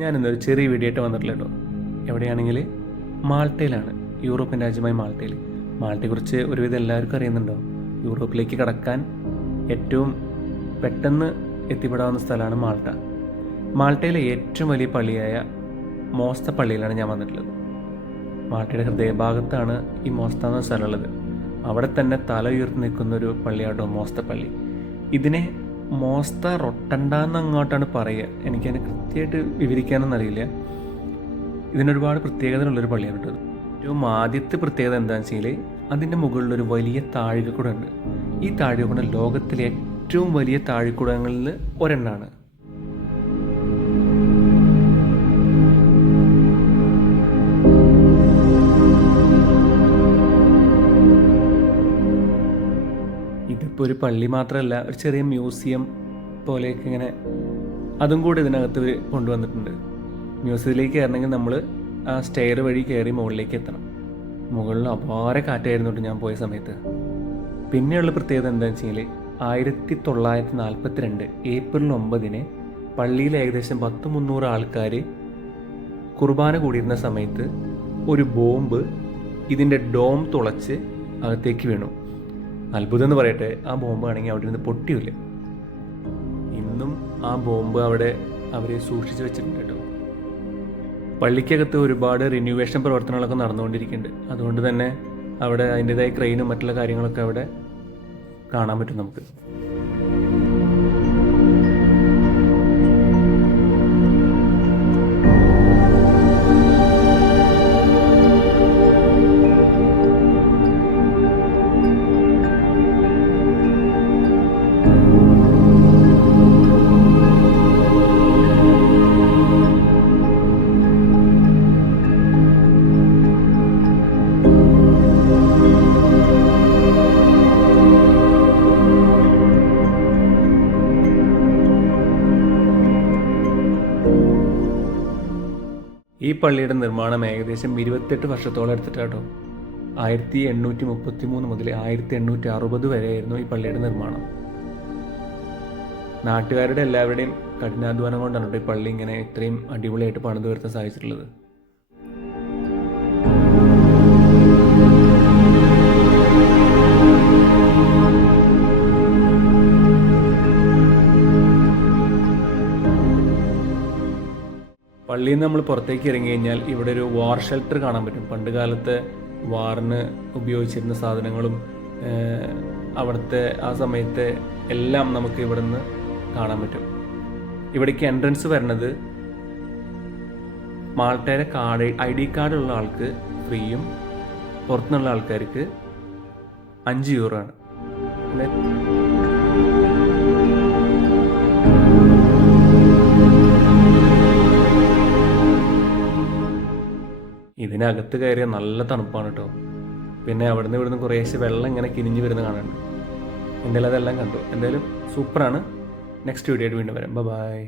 ഞാനിന്നൊരു ചെറിയ വീഡിയോ ആയിട്ട് വന്നിട്ടില്ല കേട്ടോ. എവിടെയാണെങ്കിൽ മാൾട്ടയിലാണ്, യൂറോപ്യൻ രാജ്യമായ മാൾട്ടയിൽ. മാൾട്ടയെക്കുറിച്ച് ഒരുവിധം എല്ലാവർക്കും അറിയുന്നുണ്ടോ? യൂറോപ്പിലേക്ക് കടക്കാൻ ഏറ്റവും പെട്ടെന്ന് എത്തിപ്പെടാവുന്ന സ്ഥലമാണ് മാൾട്ട. മാൾട്ടയിലെ ഏറ്റവും വലിയ പള്ളിയായ മോസ്ത പള്ളിയിലാണ് ഞാൻ വന്നിട്ടുള്ളത്. മാൾട്ടയുടെ ഹൃദയഭാഗത്താണ് ഈ മോസ്ത എന്ന സ്ഥലമുള്ളത്. അവിടെ തന്നെ തല ഉയർത്തി നിൽക്കുന്നൊരു പള്ളിയാട്ടോ മോസ്ത പള്ളി. ഇതിനെ മോസ്ത റൊട്ടണ്ട എന്നങ്ങോട്ടാണ് പറയുക. എനിക്കതിനെ കൃത്യമായിട്ട് വിവരിക്കാനൊന്നും അറിയില്ല. ഇതിനൊരുപാട് പ്രത്യേകതകളുള്ളൊരു പള്ളിയാണ് കേട്ടത്. ഏറ്റവും ആദ്യത്തെ പ്രത്യേകത എന്താണെന്ന് വെച്ചാൽ അതിൻ്റെ മുകളിലൊരു വലിയ താഴികക്കുട ഉണ്ട്. ഈ താഴികക്കുട ലോകത്തിലെ ഏറ്റവും വലിയ താഴികക്കുടങ്ങളിൽ ഒരെണ്ണമാണ്. ഇതിപ്പോൾ ഒരു പള്ളി മാത്രമല്ല, ഒരു ചെറിയ മ്യൂസിയം പോലെയൊക്കെ ഇങ്ങനെ അതും കൂടി ഇതിനകത്ത് കൊണ്ടുവന്നിട്ടുണ്ട്. മ്യൂസിയത്തിലേക്ക് കയറണമെങ്കിൽ നമ്മൾ ആ സ്റ്റെയർ വഴി കയറി മുകളിലേക്ക് എത്തണം. മുകളിൽ അപാര കാറ്റായിരുന്നു ഞാൻ പോയ സമയത്ത്. പിന്നെയുള്ള പ്രത്യേകത എന്താണെന്ന് വെച്ചാൽ 1942 ഏപ്രിൽ 9 പള്ളിയിൽ ഏകദേശം 100-300 ആൾക്കാർ കുർബാന കൂടിയിരുന്ന സമയത്ത് ഒരു ബോംബ് ഇതിൻ്റെ ഡോം തുളച്ച് അകത്തേക്ക് വീണു. അത്ഭുതം എന്ന് പറയട്ടെ, ആ ബോംബ് ആണെങ്കിൽ അവിടെ നിന്ന് പൊട്ടിയില്ല. ഇന്നും ആ ബോംബ് അവിടെ അവർ സൂക്ഷിച്ച് വെച്ചിട്ടുണ്ട് കേട്ടോ. പള്ളിക്കകത്ത് ഒരുപാട് റിന്യൂവേഷൻ പ്രവർത്തനങ്ങളൊക്കെ നടന്നുകൊണ്ടിരിക്കുന്നുണ്ട്. അതുകൊണ്ട് തന്നെ അവിടെ അതിൻ്റെതായ ക്രെയിനും മറ്റുള്ള കാര്യങ്ങളൊക്കെ അവിടെ കാണാൻ പറ്റും നമുക്ക്. ഈ പള്ളിയുടെ നിർമ്മാണം ഏകദേശം 28 വർഷത്തോളം എടുത്തിട്ടാട്ടോ. 1833 മുതൽ 1860 വരെയായിരുന്നു ഈ പള്ളിയുടെ നിർമ്മാണം. നാട്ടുകാരുടെ എല്ലാവരുടെയും കഠിനാധ്വാനം കൊണ്ടാണ് കേട്ടോ ഈ പള്ളി ഇങ്ങനെ ഇത്രയും അടിപൊളിയായിട്ട് പണിത് ഉയർത്താൻ സാധിച്ചിട്ടുള്ളത്. പള്ളിയിൽ നിന്ന് നമ്മൾ പുറത്തേക്ക് ഇറങ്ങി കഴിഞ്ഞാൽ ഇവിടെ ഒരു വാർ ഷെൽട്ടർ കാണാൻ പറ്റും. പണ്ട് കാലത്തെ വാറിന് ഉപയോഗിച്ചിരുന്ന സാധനങ്ങളും അവിടുത്തെ ആ സമയത്തെ എല്ലാം നമുക്ക് ഇവിടെ നിന്ന് കാണാൻ പറ്റും. ഇവിടേക്ക് എൻട്രൻസ് വരുന്നത് മാൾട്ടയിലെ ID കാർഡുള്ള ആൾക്ക് ഫ്രീയും പുറത്തുനിന്നുള്ള ആൾക്കാർക്ക് 5 യൂറോ ആണ്. ഇതിനകത്ത് കയറിയ നല്ല തണുപ്പാണ് കേട്ടോ. പിന്നെ അവിടുന്ന് ഇവിടുന്ന് കുറേശ്ശെ വെള്ളം ഇങ്ങനെ കിനിഞ്ഞ് വരുന്ന കാണുന്നുണ്ട്. എന്തായാലും അതെല്ലാം കണ്ടു. എന്തായാലും സൂപ്പറാണ്. നെക്സ്റ്റ് വീഡിയോ ആയിട്ട് വീണ്ടും വരാം. ബൈ.